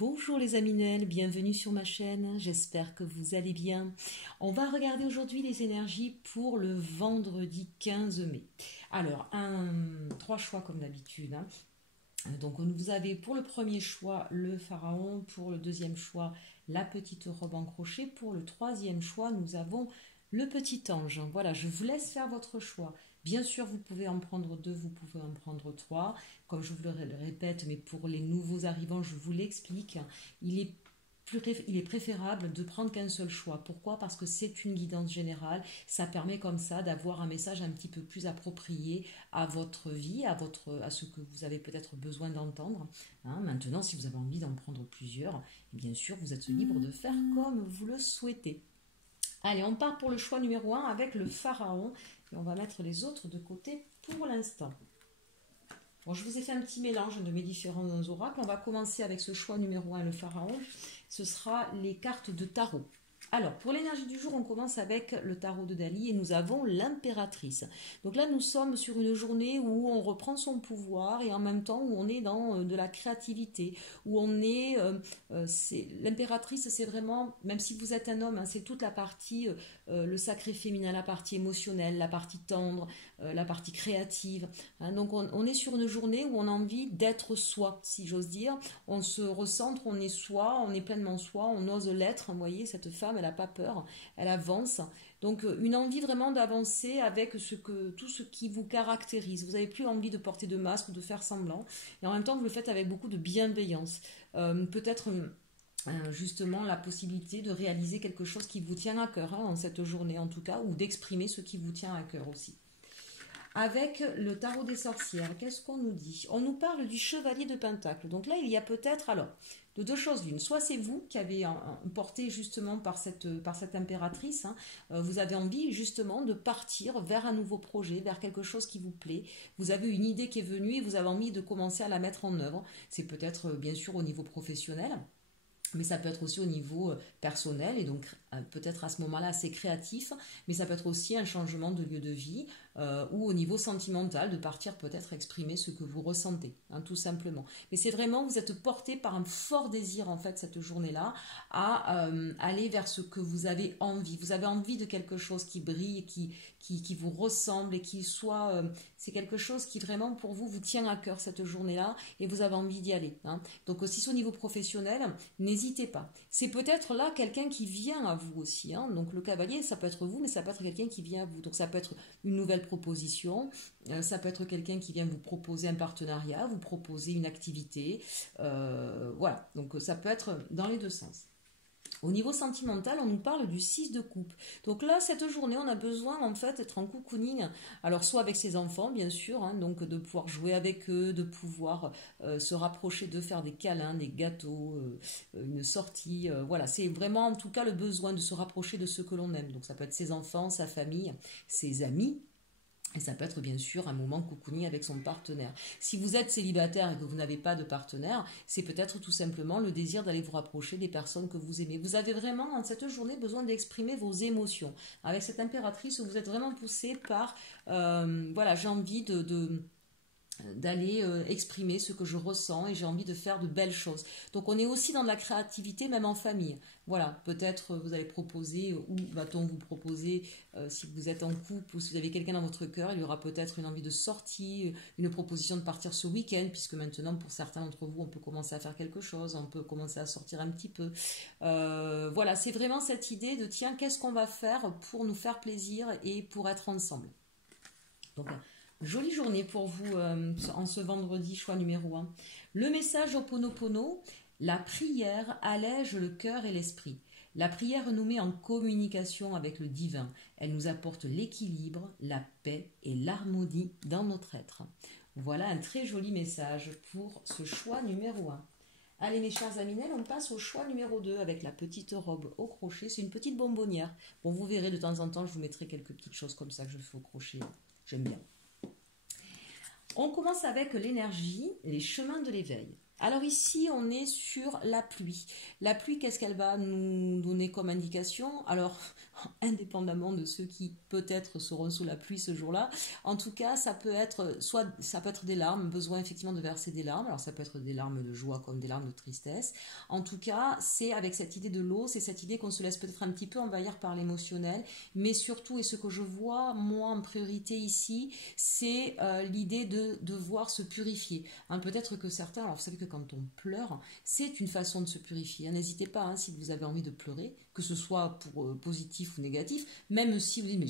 Bonjour les Aminelles, bienvenue sur ma chaîne, j'espère que vous allez bien. On va regarder aujourd'hui les énergies pour le vendredi 15 mai. Alors, trois choix comme d'habitude. Donc vous avez pour le premier choix le pharaon, pour le deuxième choix la petite robe en crochet, pour le troisième choix nous avons le petit ange. Voilà, je vous laisse faire votre choix. Bien sûr, vous pouvez en prendre deux, vous pouvez en prendre trois. Comme je vous le répète, mais pour les nouveaux arrivants, je vous l'explique. Il est préférable de prendre qu'un seul choix. Pourquoi? Parce que c'est une guidance générale. Ça permet comme ça d'avoir un message un petit peu plus approprié à votre vie, à ce que vous avez peut-être besoin d'entendre. Maintenant, si vous avez envie d'en prendre plusieurs, bien sûr, vous êtes libre de faire comme vous le souhaitez. Allez, on part pour le choix numéro 1 avec le pharaon. Et on va mettre les autres de côté pour l'instant. Bon, je vous ai fait un petit mélange de mes différents oracles. On va commencer avec ce choix numéro 1, le pharaon. Ce sera les cartes de tarot. Alors, pour l'énergie du jour, on commence avec le tarot de Dali et nous avons l'impératrice. Donc là, nous sommes sur une journée où on reprend son pouvoir et en même temps où on est dans de la créativité, où on est... l'impératrice, c'est vraiment, même si vous êtes un homme, c'est toute la partie, le sacré féminin, la partie émotionnelle, la partie tendre, la partie créative. Donc on est sur une journée où on a envie d'être soi, si j'ose dire. On se recentre, on est soi, on est pleinement soi, on ose l'être. Vous voyez, cette femme, elle n'a pas peur, elle avance. Donc une envie vraiment d'avancer avec tout ce qui vous caractérise. Vous n'avez plus envie de porter de masque ou de faire semblant. Et en même temps, vous le faites avec beaucoup de bienveillance. Peut-être... justement la possibilité de réaliser quelque chose qui vous tient à cœur, en cette journée en tout cas, ou d'exprimer ce qui vous tient à cœur aussi. Avec le tarot des sorcières, qu'est-ce qu'on nous dit? On nous parle du chevalier de Pentacle. Donc là, il y a peut-être, alors, de deux choses l'une. Soit c'est vous qui avez porté justement par cette impératrice, vous avez envie justement de partir vers un nouveau projet, vers quelque chose qui vous plaît. Vous avez une idée qui est venue et vous avez envie de commencer à la mettre en œuvre. C'est peut-être bien sûr au niveau professionnel, mais ça peut être aussi au niveau personnel et donc peut-être à ce moment-là assez créatif, mais ça peut être aussi un changement de lieu de vie ou au niveau sentimental, de partir peut-être exprimer ce que vous ressentez, tout simplement. Mais c'est vraiment, vous êtes porté par un fort désir en fait cette journée-là à aller vers ce que vous avez envie. Vous avez envie de quelque chose qui brille, qui vous ressemble et qui soit... c'est quelque chose qui vraiment pour vous tient à cœur cette journée-là et vous avez envie d'y aller. Donc aussi au niveau professionnel, n'hésitez pas. C'est peut-être là quelqu'un qui vient à vous aussi. Donc le cavalier, ça peut être vous, mais ça peut être quelqu'un qui vient à vous. Donc ça peut être une nouvelle proposition, ça peut être quelqu'un qui vient vous proposer un partenariat, vous proposer une activité. Voilà, donc ça peut être dans les deux sens. Au niveau sentimental, on nous parle du 6 de coupe. Donc là, cette journée, on a besoin en fait d'être en cocooning. Alors soit avec ses enfants, bien sûr, donc de pouvoir jouer avec eux, de pouvoir se rapprocher, de faire des câlins, des gâteaux, une sortie. Voilà, c'est vraiment en tout cas le besoin de se rapprocher de ceux que l'on aime. Donc ça peut être ses enfants, sa famille, ses amis. Et ça peut être bien sûr un moment cocooning avec son partenaire. Si vous êtes célibataire et que vous n'avez pas de partenaire, c'est peut-être tout simplement le désir d'aller vous rapprocher des personnes que vous aimez. Vous avez vraiment dans cette journée besoin d'exprimer vos émotions. Avec cette impératrice, vous êtes vraiment poussé par, voilà, j'ai envie d'aller exprimer ce que je ressens et j'ai envie de faire de belles choses. Donc on est aussi dans de la créativité même en famille. Voilà, peut-être vous allez proposer ou va-t-on vous proposer si vous êtes en couple ou si vous avez quelqu'un dans votre cœur, il y aura peut-être une envie de sortie, une proposition de partir ce week-end puisque maintenant pour certains d'entre vous on peut commencer à faire quelque chose, on peut commencer à sortir un petit peu. Voilà, c'est vraiment cette idée de tiens, qu'est-ce qu'on va faire pour nous faire plaisir et pour être ensemble. Donc jolie journée pour vous en ce vendredi, choix numéro 1. Le message Ho'oponopono, la prière allège le cœur et l'esprit. La prière nous met en communication avec le divin. Elle nous apporte l'équilibre, la paix et l'harmonie dans notre être. Voilà un très joli message pour ce choix numéro 1. Allez mes chers Aminelles, on passe au choix numéro 2 avec la petite robe au crochet. C'est une petite bonbonnière. Bon, vous verrez de temps en temps, je vous mettrai quelques petites choses comme ça que je fais au crochet. J'aime bien. On commence avec l'énergie, les chemins de l'éveil. Alors ici, on est sur la pluie. La pluie, qu'est-ce qu'elle va nous donner comme indication? Alors, indépendamment de ceux qui peut-être seront sous la pluie ce jour-là. En tout cas, ça peut être des larmes, besoin effectivement de verser des larmes. Alors ça peut être des larmes de joie comme des larmes de tristesse. En tout cas, c'est avec cette idée de l'eau, c'est cette idée qu'on se laisse peut-être un petit peu envahir par l'émotionnel, mais surtout, et ce que je vois moi en priorité ici, c'est l'idée de devoir se purifier. Hein, peut-être que certains, alors vous savez que quand on pleure, c'est une façon de se purifier. Hein, n'hésitez pas, hein, si vous avez envie de pleurer, que ce soit pour positif ou négatif, même si vous dites mais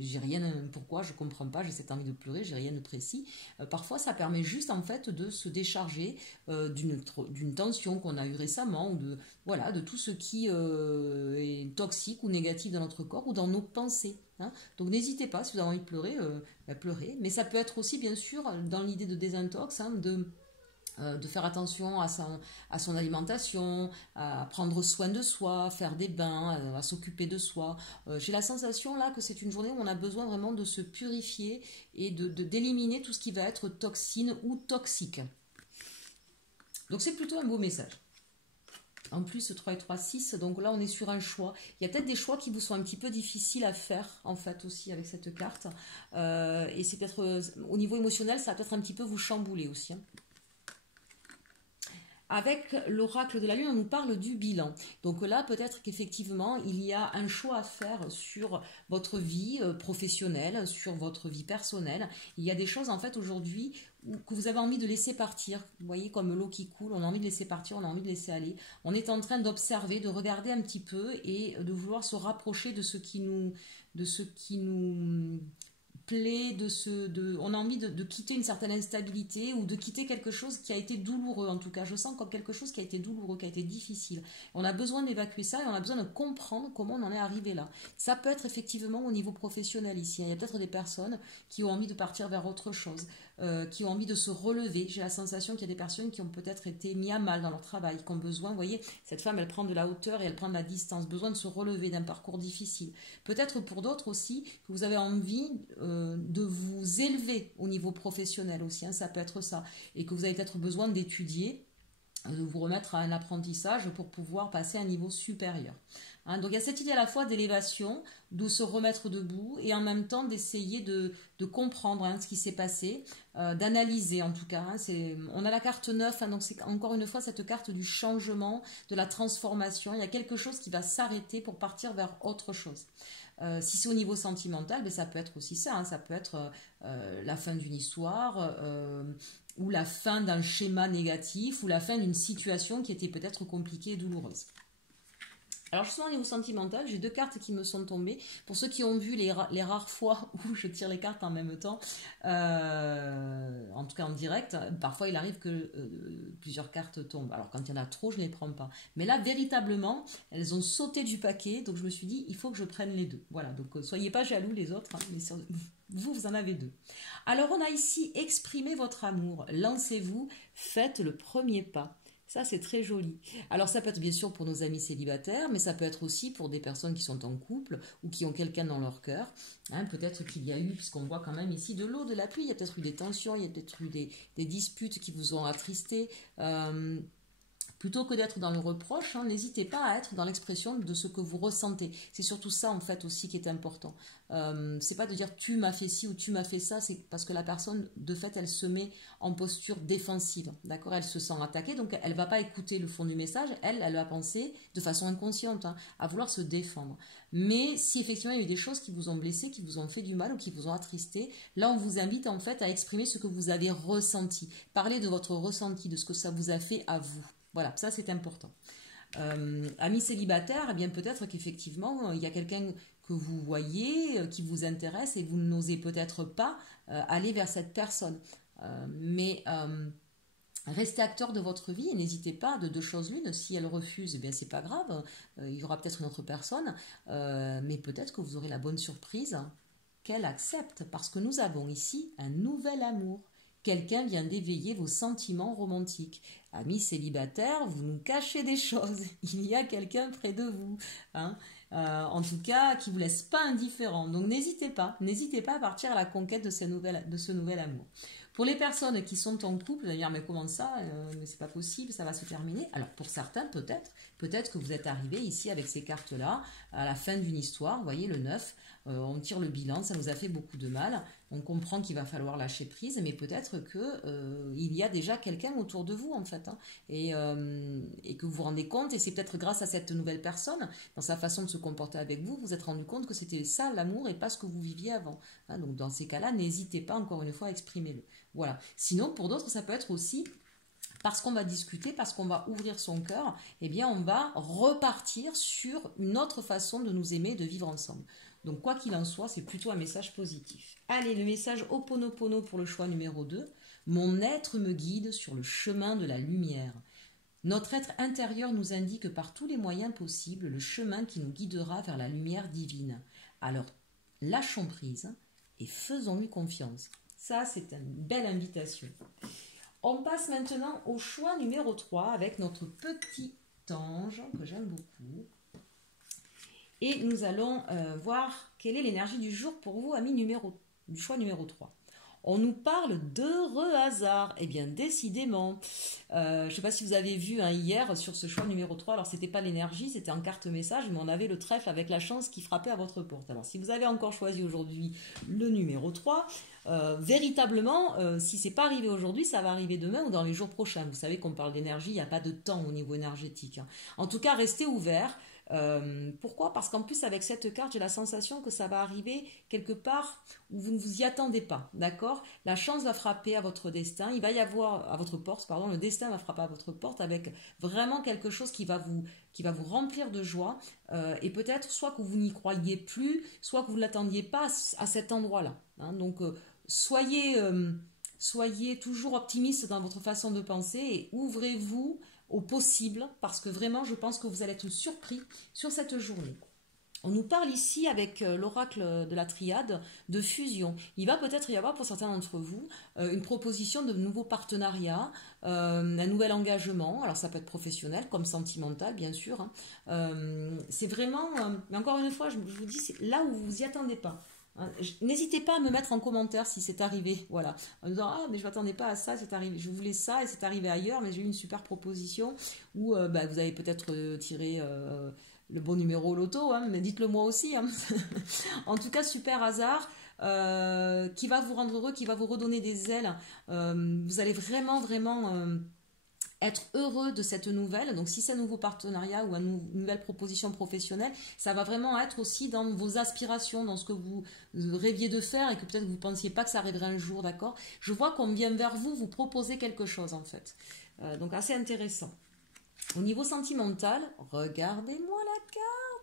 j'ai rien, pourquoi, je comprends pas, j'ai cette envie de pleurer, j'ai rien de précis. Parfois ça permet juste en fait de se décharger d'une tension qu'on a eue récemment, ou de tout ce qui est toxique ou négatif dans notre corps ou dans nos pensées. Hein. Donc n'hésitez pas, si vous avez envie de pleurer, pleurez. Mais ça peut être aussi bien sûr dans l'idée de désintox, hein, de faire attention à son alimentation, à prendre soin de soi, faire des bains, à s'occuper de soi. J'ai la sensation là que c'est une journée où on a besoin vraiment de se purifier et d'éliminer tout ce qui va être toxine ou toxique. Donc c'est plutôt un beau message. En plus, 3 et 3, 6, donc là on est sur un choix. Il y a peut-être des choix qui vous sont un petit peu difficiles à faire, en fait, aussi avec cette carte. Et c'est peut-être, au niveau émotionnel, ça va peut-être un petit peu vous chambouler aussi. Hein. Avec l'oracle de la Lune, on nous parle du bilan. Donc là, peut-être qu'effectivement, il y a un choix à faire sur votre vie professionnelle, sur votre vie personnelle. Il y a des choses, en fait, aujourd'hui, que vous avez envie de laisser partir. Vous voyez, comme l'eau qui coule, on a envie de laisser partir, on a envie de laisser aller. On est en train d'observer, de regarder un petit peu et de vouloir se rapprocher de ce qui nous plaît, on a envie de quitter une certaine instabilité ou de quitter quelque chose qui a été douloureux. En tout cas, je sens comme quelque chose qui a été douloureux, qui a été difficile. On a besoin d'évacuer ça et on a besoin de comprendre comment on en est arrivé là. Ça peut être effectivement au niveau professionnel ici. Il y a peut-être des personnes qui ont envie de partir vers autre chose, qui ont envie de se relever. J'ai la sensation qu'il y a des personnes qui ont peut-être été mis à mal dans leur travail, qui ont besoin, vous voyez, cette femme, elle prend de la hauteur et elle prend de la distance, besoin de se relever d'un parcours difficile. Peut-être pour d'autres aussi, que vous avez envie de vous élever au niveau professionnel aussi, hein, ça peut être ça, et que vous avez peut-être besoin d'étudier, de vous remettre à un apprentissage pour pouvoir passer à un niveau supérieur. Hein, donc il y a cette idée à la fois d'élévation, de se remettre debout et en même temps d'essayer de comprendre ce qui s'est passé, d'analyser en tout cas. Hein, on a la carte 9, hein, donc c'est encore une fois cette carte du changement, de la transformation. Il y a quelque chose qui va s'arrêter pour partir vers autre chose. Si c'est au niveau sentimental, ça peut être aussi ça. Hein, ça peut être la fin d'une histoire ou la fin d'un schéma négatif ou la fin d'une situation qui était peut-être compliquée et douloureuse. Alors justement au niveau sentimental, j'ai 2 cartes qui me sont tombées. Pour ceux qui ont vu les rares fois où je tire les cartes en même temps, en tout cas en direct, parfois il arrive que plusieurs cartes tombent. Alors quand il y en a trop, je ne les prends pas. Mais là, véritablement, elles ont sauté du paquet, donc je me suis dit, il faut que je prenne les 2. Voilà, donc soyez pas jaloux les autres, hein, mais vous en avez 2. Alors on a ici exprimé votre amour, lancez-vous, faites le premier pas. Ça, c'est très joli. Alors, ça peut être bien sûr pour nos amis célibataires, mais ça peut être aussi pour des personnes qui sont en couple ou qui ont quelqu'un dans leur cœur. Hein, peut-être qu'il y a eu, puisqu'on voit quand même ici de l'eau, de la pluie, il y a peut-être eu des tensions, il y a peut-être eu des disputes qui vous ont attristé. Plutôt que d'être dans le reproche, hein, n'hésitez pas à être dans l'expression de ce que vous ressentez. C'est surtout ça en fait aussi qui est important. C'est pas de dire tu m'as fait ci ou tu m'as fait ça, c'est parce que la personne de fait elle se met en posture défensive, d'accord. Elle se sent attaquée, donc elle va pas écouter le fond du message. Elle va penser de façon inconsciente à vouloir se défendre. Mais si effectivement il y a eu des choses qui vous ont blessé, qui vous ont fait du mal ou qui vous ont attristé, là on vous invite en fait à exprimer ce que vous avez ressenti. Parlez de votre ressenti, de ce que ça vous a fait à vous. Voilà, ça c'est important. Amis célibataires, eh bien peut-être qu'effectivement il y a quelqu'un que vous voyez, qui vous intéresse et vous n'osez peut-être pas aller vers cette personne. Mais restez acteur de votre vie et n'hésitez pas, de 2 choses l'une. Si elle refuse, eh bien c'est pas grave, il y aura peut-être une autre personne, mais peut-être que vous aurez la bonne surprise qu'elle accepte, parce que nous avons ici un nouvel amour. Quelqu'un vient d'éveiller vos sentiments romantiques. Amis célibataires, vous nous cachez des choses. Il y a quelqu'un près de vous. Hein, en tout cas, qui ne vous laisse pas indifférent. Donc n'hésitez pas à partir à la conquête de ce nouvel amour. Pour les personnes qui sont en couple, vous allez dire, mais comment ça, mais c'est pas possible, ça va se terminer. Alors pour certains, peut-être que vous êtes arrivé ici avec ces cartes-là, à la fin d'une histoire, vous voyez le 9, on tire le bilan, ça nous a fait beaucoup de mal, on comprend qu'il va falloir lâcher prise, mais peut-être que il y a déjà quelqu'un autour de vous en fait, hein, et que vous vous rendez compte, et c'est peut-être grâce à cette nouvelle personne, dans sa façon de se comporter avec vous, vous vous êtes rendu compte que c'était ça l'amour et pas ce que vous viviez avant. Hein, donc dans ces cas-là, n'hésitez pas encore une fois à exprimer-le. Voilà. Sinon, pour d'autres, ça peut être aussi parce qu'on va discuter, parce qu'on va ouvrir son cœur, eh bien on va repartir sur une autre façon de nous aimer, de vivre ensemble. Donc quoi qu'il en soit, c'est plutôt un message positif. Allez, le message Ho'oponopono pour le choix numéro 2. Mon être me guide sur le chemin de la lumière. Notre être intérieur nous indique par tous les moyens possibles le chemin qui nous guidera vers la lumière divine. Alors, lâchons prise et faisons-lui confiance. Ça, c'est une belle invitation. On passe maintenant au choix numéro 3 avec notre petit ange que j'aime beaucoup. Et nous allons voir quelle est l'énergie du jour pour vous, amis du choix numéro 3. On nous parle d'heureux hasard. Eh bien, décidément, je ne sais pas si vous avez vu hier sur ce choix numéro 3, alors c'était pas l'énergie, c'était en carte message, mais on avait le trèfle avec la chance qui frappait à votre porte. Alors, si vous avez encore choisi aujourd'hui le numéro 3, véritablement, si c'est pas arrivé aujourd'hui, ça va arriver demain ou dans les jours prochains. Vous savez qu'on parle d'énergie, il n'y a pas de temps au niveau énergétique. Hein. En tout cas, restez ouverts. Pourquoi? Parce qu'en plus avec cette carte j'ai la sensation que ça va arriver quelque part où vous ne vous y attendez pas, d'accord? La chance va frapper à votre destin, il va y avoir à votre porte, pardon, le destin va frapper à votre porte avec vraiment quelque chose qui va vous remplir de joie, et peut-être soit que vous n'y croyiez plus, soit que vous ne l'attendiez pas à cet endroit-là, hein. Donc soyez toujours optimiste dans votre façon de penser et ouvrez-vous au possible, parce que vraiment, je pense que vous allez être surpris sur cette journée. On nous parle ici, avec l'oracle de la triade, de fusion. Il va peut-être y avoir pour certains d'entre vous une proposition de nouveaux partenariats, un nouvel engagement. Alors ça peut être professionnel comme sentimental, bien sûr. Hein. C'est vraiment, mais encore une fois, je vous dis, c'est là où vous vous y attendez pas. N'hésitez pas à me mettre en commentaire si c'est arrivé, voilà, en me disant ah mais je m'attendais pas à ça, c'est arrivé, je voulais ça et c'est arrivé ailleurs, mais j'ai eu une super proposition, ou vous avez peut-être tiré le bon numéro au loto, hein, mais dites-le moi aussi, hein. En tout cas super hasard qui va vous rendre heureux, qui va vous redonner des ailes, vous allez vraiment être heureux de cette nouvelle. Donc si c'est un nouveau partenariat ou une nouvelle proposition professionnelle, ça va vraiment être aussi dans vos aspirations, dans ce que vous rêviez de faire et que peut-être vous ne pensiez pas que ça arriverait un jour, d'accord? Je vois qu'on vient vers vous proposer quelque chose en fait. Donc assez intéressant. Au niveau sentimental, regardez-moi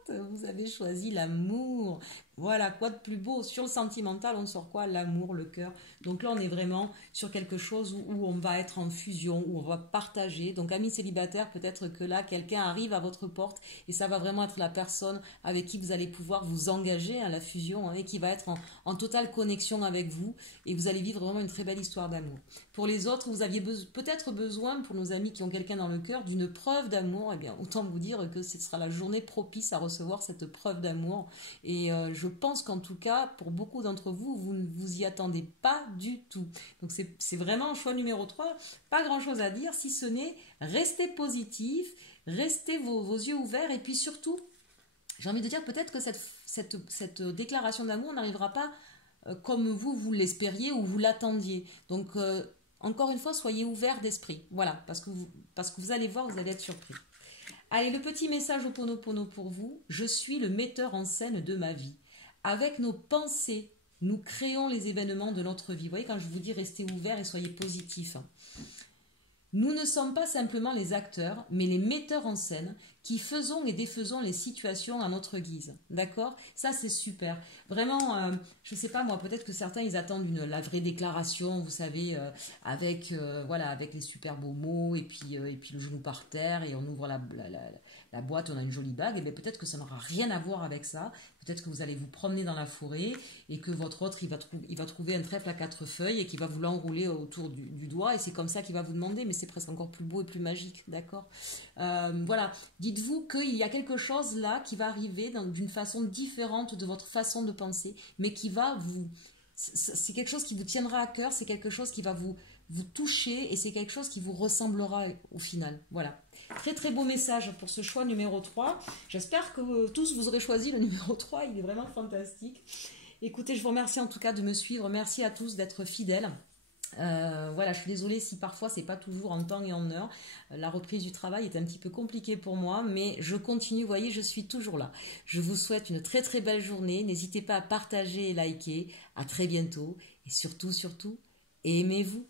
la carte, vous avez choisi l'amour. Voilà, quoi de plus beau? Sur le sentimental, on sort quoi? L'amour, le cœur. Donc là, on est vraiment sur quelque chose où on va être en fusion, où on va partager. Donc, amis célibataires, peut-être que là, quelqu'un arrive à votre porte et ça va vraiment être la personne avec qui vous allez pouvoir vous engager à la fusion, hein, et qui va être en totale connexion avec vous. Et vous allez vivre vraiment une très belle histoire d'amour. Pour les autres, vous aviez peut-être besoin, pour nos amis qui ont quelqu'un dans le cœur, d'une preuve d'amour. Eh bien, autant vous dire que ce sera la journée propice à recevoir cette preuve d'amour. Et je pense qu'en tout cas, pour beaucoup d'entre vous, vous ne vous y attendez pas du tout. Donc c'est vraiment un choix numéro 3. Pas grand-chose à dire, si ce n'est restez positif, restez vos yeux ouverts, et puis surtout, j'ai envie de dire peut-être que cette déclaration d'amour n'arrivera pas comme vous l'espériez ou vous l'attendiez. Donc, encore une fois, soyez ouverts d'esprit. Voilà, parce que vous allez voir, vous allez être surpris. Allez, le petit message Ho'oponopono pour vous. Je suis le metteur en scène de ma vie. Avec nos pensées, nous créons les événements de notre vie. Vous voyez, quand je vous dis restez ouverts et soyez positifs. Nous ne sommes pas simplement les acteurs, mais les metteurs en scène qui faisons et défaisons les situations à notre guise. D'accord? Ça, c'est super. Vraiment, je ne sais pas, moi, peut-être que certains, ils attendent la vraie déclaration, vous savez, avec les super beaux mots, et puis le genou par terre, et on ouvre la boîte, on a une jolie bague. Et bien peut-être que ça n'aura rien à voir avec ça. Peut-être que vous allez vous promener dans la forêt et que votre autre, il va trouver un trèfle à 4 feuilles et qu'il va vous l'enrouler autour du doigt, et c'est comme ça qu'il va vous demander, mais c'est presque encore plus beau et plus magique, d'accord? Voilà, dites-vous qu'il y a quelque chose là qui va arriver d'une façon différente de votre façon de penser, mais qui va c'est quelque chose qui vous tiendra à cœur, c'est quelque chose qui va vous toucher et c'est quelque chose qui vous ressemblera au final. Voilà. Très très beau message pour ce choix numéro 3. J'espère que tous vous aurez choisi le numéro 3, il est vraiment fantastique. Écoutez, je vous remercie en tout cas de me suivre. Merci à tous d'être fidèles. Voilà, je suis désolée si parfois c'est pas toujours en temps et en heure. La reprise du travail est un petit peu compliquée pour moi, mais je continue, vous voyez, je suis toujours là. Je vous souhaite une très très belle journée. N'hésitez pas à partager et liker. À très bientôt. Et surtout, surtout, aimez-vous.